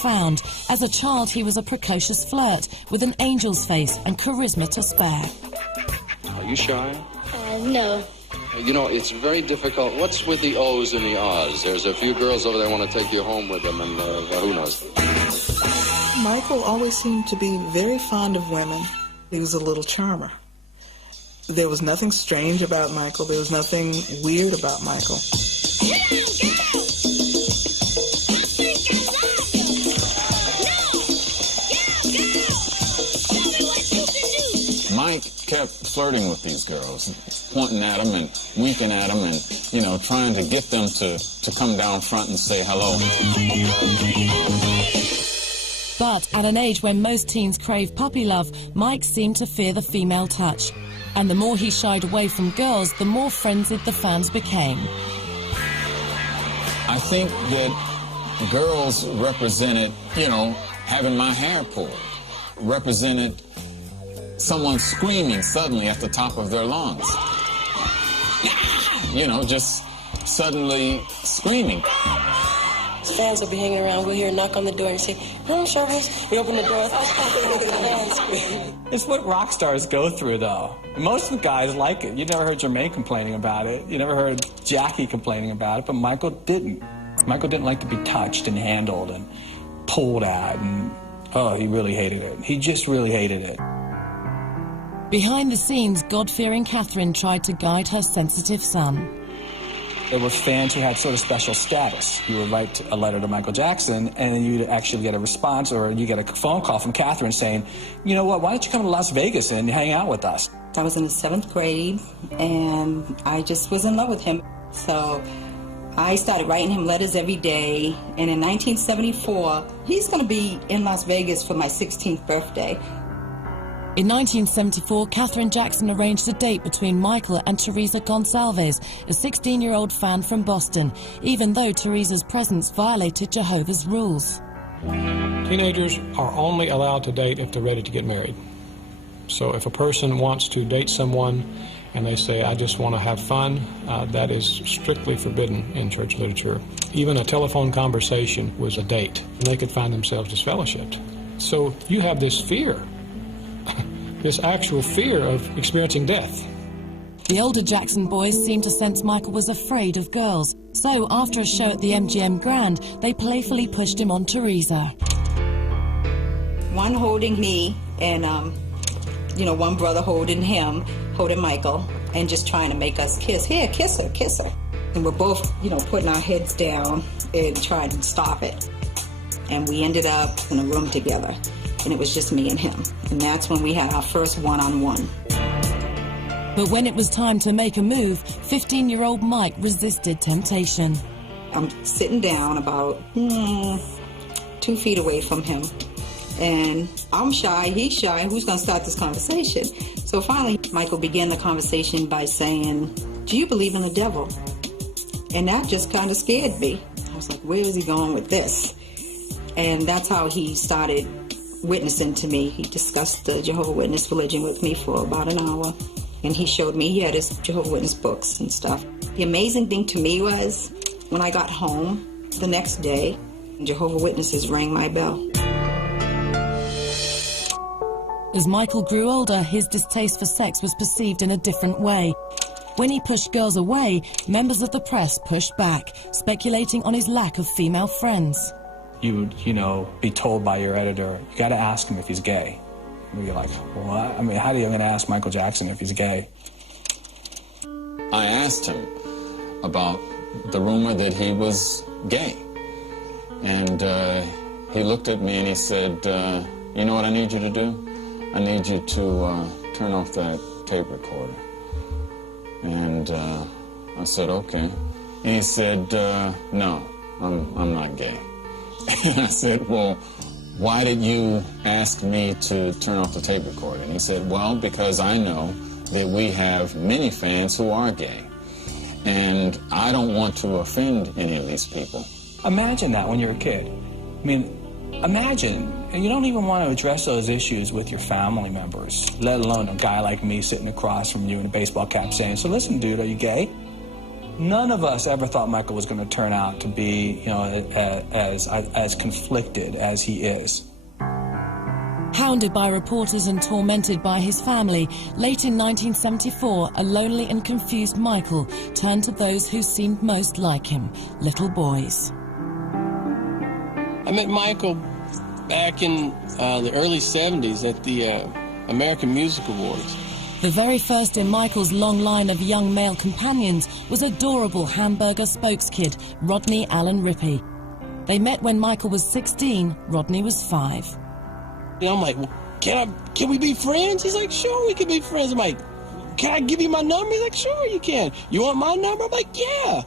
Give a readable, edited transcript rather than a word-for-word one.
profound. As a child, he was a precocious flirt with an angel's face and charisma to spare. Are you shy? No. You know, it's very difficult. What's with the O's and the R's? There's a few girls over there want to take you home with them, and who knows? Michael always seemed to be very fond of women. He was a little charmer. There was nothing strange about Michael. There was nothing weird about Michael. Mike kept flirting with these girls, pointing at them and winking at them and, you know, trying to get them to come down front and say hello. But at an age when most teens crave puppy love, Mike seemed to fear the female touch. And the more he shied away from girls, the more frenzied the fans became. I think that girls represented, you know, having my hair pulled, represented someone screaming suddenly at the top of their lungs. You know, just suddenly screaming. Fans will be hanging around. We'll hear a knock on the door and say, Showbiz. We open the door. Fans scream. It's what rock stars go through, though. Most of the guys like it. You never heard Jermaine complaining about it. You never heard Jackie complaining about it, but Michael didn't. Michael didn't like to be touched and handled and pulled at, and he really hated it. He just really hated it. Behind the scenes, God-fearing Catherine tried to guide her sensitive son. There were fans who had sort of special status. You would write a letter to Michael Jackson, and then you'd actually get a response, or you get a phone call from Catherine saying, you know what, why don't you come to Las Vegas and hang out with us? I was in the 7th grade, and I just was in love with him. So I started writing him letters every day, and in 1974, he's going to be in Las Vegas for my 16th birthday. In 1974, Catherine Jackson arranged a date between Michael and Teresa Gonçalves, a 16-year-old fan from Boston, even though Teresa's presence violated Jehovah's rules. Teenagers are only allowed to date if they're ready to get married. So if a person wants to date someone and they say, I just want to have fun, that is strictly forbidden in church literature. Even a telephone conversation was a date, and they could find themselves disfellowshipped. So you have this fear, this actual fear of experiencing death. The older Jackson boys seemed to sense Michael was afraid of girls. So after a show at the MGM Grand, they playfully pushed him on Teresa. One holding me and, one brother holding him, holding Michael, and just trying to make us kiss. Here, kiss her, kiss her. And we're both, putting our heads down and trying to stop it. And we ended up in a room together. And it was just me and him. And that's when we had our first one-on-one. But when it was time to make a move, 15-year-old Mike resisted temptation. I'm sitting down about 2 feet away from him. And I'm shy, he's shy, who's going to start this conversation? So finally, Michael began the conversation by saying, do you believe in the devil? And that just kind of scared me. I was like, where is he going with this? And that's how he started witnessing to me. He discussed the Jehovah's Witness religion with me for about an hour, and he showed me, he had his Jehovah's Witness books and stuff. The amazing thing to me was, when I got home the next day, Jehovah's Witnesses rang my bell. As Michael grew older, his distaste for sex was perceived in a different way. When he pushed girls away, members of the press pushed back, speculating on his lack of female friends. You would, be told by your editor, you got to ask him if he's gay. And you're like, what? I mean, how are you going to ask Michael Jackson if he's gay? I asked him about the rumor that he was gay. And he looked at me and he said, you know what I need you to do? I need you to turn off that tape recorder. And I said, okay. And he said, no, I'm not gay. And I said, well, why did you ask me to turn off the tape recorder? And he said, well, because I know that we have many fans who are gay. And I don't want to offend any of these people. Imagine that when you're a kid. I mean, imagine, and you don't even want to address those issues with your family members, let alone a guy like me sitting across from you in a baseball cap saying, so listen, dude, are you gay? None of us ever thought Michael was going to turn out to be, as conflicted as he is. Hounded by reporters and tormented by his family, late in 1974, a lonely and confused Michael turned to those who seemed most like him, little boys. I met Michael back in the early 70s at the American Music Awards. The very first in Michael's long line of young male companions was adorable hamburger spokeskid, Rodney Allen Rippey. They met when Michael was 16, Rodney was 5. I'm like, well, can we be friends? He's like, sure, we can be friends. I'm like, can I give you my number? He's like, sure, you can. You want my number? I'm like, yeah.